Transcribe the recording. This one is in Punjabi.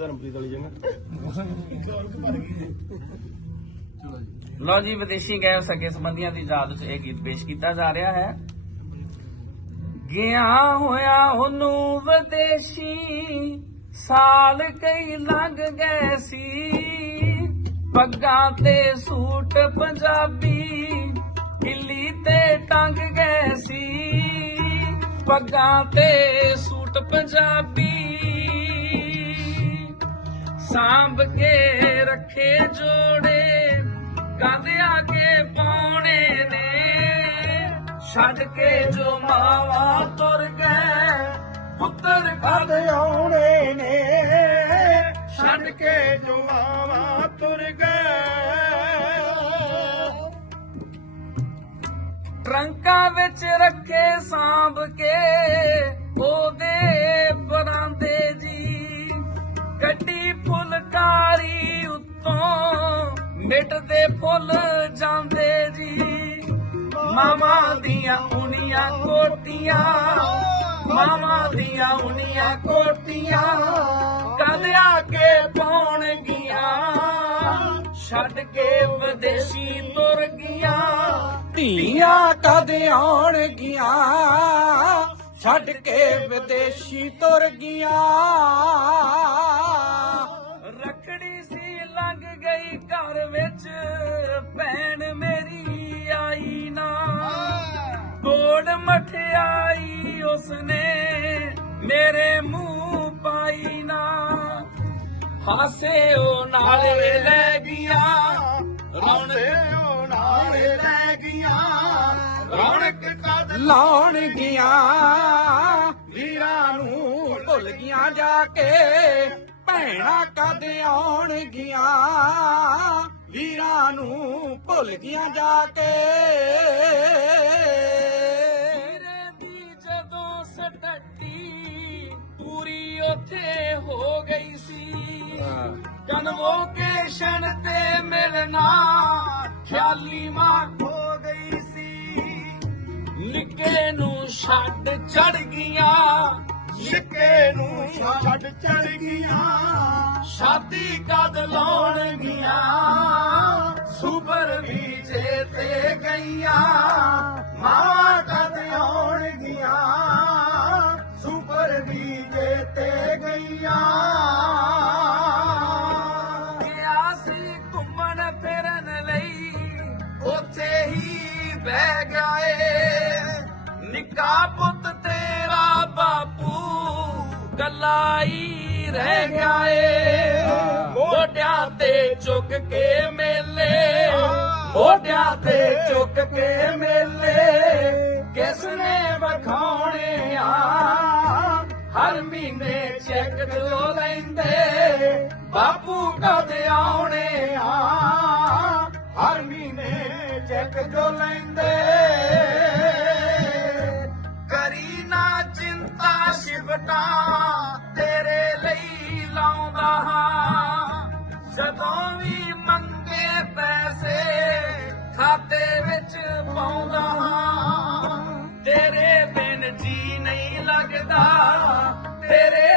ਧਰਮਪ੍ਰੀਤ ਵਾਲੀ ਜਗ੍ਹਾ। ਲਓ ਜੀ, ਵਿਦੇਸ਼ੀ ਗਏ ਸਕੇ ਸੰਬੰਧੀਆਂ ਦੀ ਯਾਦ ਵਿੱਚ ਇਹ ਗੀਤ ਪੇਸ਼ ਕੀਤਾ ਜਾ ਰਿਹਾ ਹੈ। ਗਿਆ ਹੋਇਆ ਉਹਨੂੰ ਵਿਦੇਸ਼ੀ, ਸਾਲ ਕਈ ਲੰਘ ਗਏ ਸੀ। ਪੱਗਾਂ ਤੇ ਸੂਟ ਪੰਜਾਬੀ ਦਿੱਲੀ ਤੇ ਟੰਗ ਗਏ ਸੀ। ਪੱਗਾਂ ਤੇ ਸੂਟ ਪੰਜਾਬੀ ਸਾਂਭ ਕੇ ਰੱਖੇ ਜੋੜੇ ਕਾਂਦਿਆ ਕੇ ਪਾਉਣੇ ਨੇ। ਛੱਡ ਕੇ ਜੋ ਮਾਵਾ ਤੁਰ ਗਏ, ਪੁੱਤਰ ਕਦ ਆਉਣੇ ਨੇ। ਛੱਡ ਕੇ ਜੁਆਵਾ ਤੁਰ ਗਏ। ਟਰੰਕਾਂ ਵਿੱਚ ਰੱਖੇ ਸਾਂਭ ਕੇ, ਉਹਦੇ ਮਿਟਦੇ ਫੁੱਲ ਜਾਂਦੇ ਜੀ। ਮਾਮਾ ਦੀਆਂ ਉਨੀਆਂ ਕੋਟੀਆਂ ਮਾਮਾ ਦੀਆਂ ਉਨੀਆਂ ਕੋਟੀਆਂ ਕਦ ਆ ਕੇ ਪਾਉਣਗੀਆਂ। ਛੱਡ ਕੇ ਵਿਦੇਸ਼ੀ ਤੁਰ ਗਈਆਂ, ਧੀਆਂ ਕਦ ਆਉਣਗੀਆਂ? ਛੱਡ ਕੇ ਵਿਦੇਸ਼ੀ ਤੁਰ ਗਿਆ ਘਰ ਵਿੱਚ ਭੈਣ ਮੇਰੀ ਆਈ ਨਾ। ਕੋੜ ਮਠਿਆਈ ਉਸਨੇ ਮੇਰੇ ਮੂੰਹ ਪਾਈ ਨਾ। ਹਾਸੇ ਉਹ ਨਾਲ ਲੈ ਗਿਆ ਰੌਣਕ ਉਹ ਨਾਲ ਲੈ ਗਿਆ ਰੌਣਕ ਕਦ ਲਾਉਣਗੀਆਂ? ਵੀਰਾਂ ਨੂੰ ਭੁੱਲ ਗਈਆਂ ਜਾ ਕੇ। ਭੈਣਾਂ ਕਦ ਆਉਣਗੀਆਂ? ਵੀਰਾਂ ਨੂੰ ਭੁੱਲ ਗਈਆਂ ਜਾ ਕੇ। ਤੇਰੇ ਦੀ ਜਦੋਂ ਸਟੱਡੀ ਪੂਰੀ ਉੱਥੇ ਹੋ ਗਈ ਸੀ। ਕਨਵੋਕੇਸ਼ਨ ਤੇ ਮਿਲਣਾ ਖਿਆਲੀ ਮਾਂ ਹੋ ਗਈ ਸੀ। ਨਿੱਕੇ ਨੂੰ ਛੱਡ ਚੜ ਗਈਆਂ ਸਿੱਕੇ ਨੂੰ ਛੱਡ ਚੜ ਗਿਆ ਸ਼ਾਦੀ ਕਦ ਲਾਉਣਗੀਆਂ ਘੁੰਮਣ ਫਿਰਨ ਲਈ ਉੱਥੇ ਹੀ ਬਹਿ ਗਏ। ਨਿੱਕਾ ਪੁੱਤ ਤੇਰਾ ਬਾਪੂ ਕੱਲਾ ਹੀ ਰਹਿ ਗਿਆ ਏ ਮੋਢਿਆਂ ਤੇ ਚੁੱਕ ਕੇ ਮੇਲੇ, ਮੋਢਿਆਂ ਤੇ ਚੁੱਕ ਕੇ ਮੇਲੇ। ਕਿਸ ਨੇ ਵਖਾਉਣੇ ਆ ਹਰ ਮਹੀਨੇ ਚੈੱਕ ਜੋ ਲੈਂਦੇ। ਬਾਪੂ ਕਦ ਆਉਣੇ ਮਹੀਨੇ ਜੋ ਲੈਂਦੇ। ਕਰੀ ਨਾ ਚਿੰਤਾ, ਸ਼ਿਵਟਾ ਤੇਰੇ ਲਈ ਲਾਉਂਦਾ ਹਾਂ। ਜਦੋਂ ਵੀ ਮੰਗੇ ਪੈਸੇ ਖਾਤੇ ਵਿੱਚ ਪਾਉਂਦਾ ਹਾਂ। ਤੇਰੇ ਬਿਨ ਜੀ ਨਹੀਂ ਲੱਗਦਾ, ਤੇਰੇ